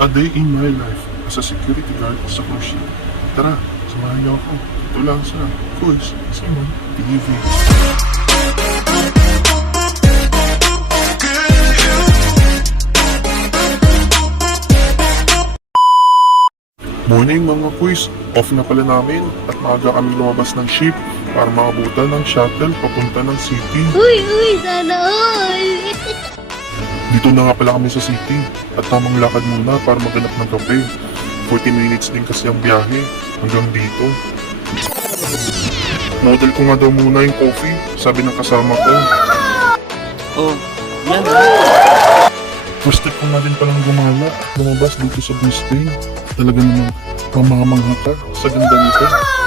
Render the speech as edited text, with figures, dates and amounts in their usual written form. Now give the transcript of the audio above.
A day in my life as a security guard sa cruise ship. Tara, samahan niyo ako. Ito lang sa Cruise Simon TV. Morning mga quiz, off na pala namin at maaga kami lumabas ng ship para makabutan ng shuttle papunta ng city. Uy, sana all! Dito na nga pala kami sa city at tamang lakad muna para maganap ng kape. 40 minutes din kasi ang biyahe hanggang dito. Model ko nga daw muna yung coffee, sabi ng kasama ko. Oh, yan. First step ko nga din palang gumala at lumabas dito sa Brisbane. Talaga namang mamamangha ka sa ganda nito.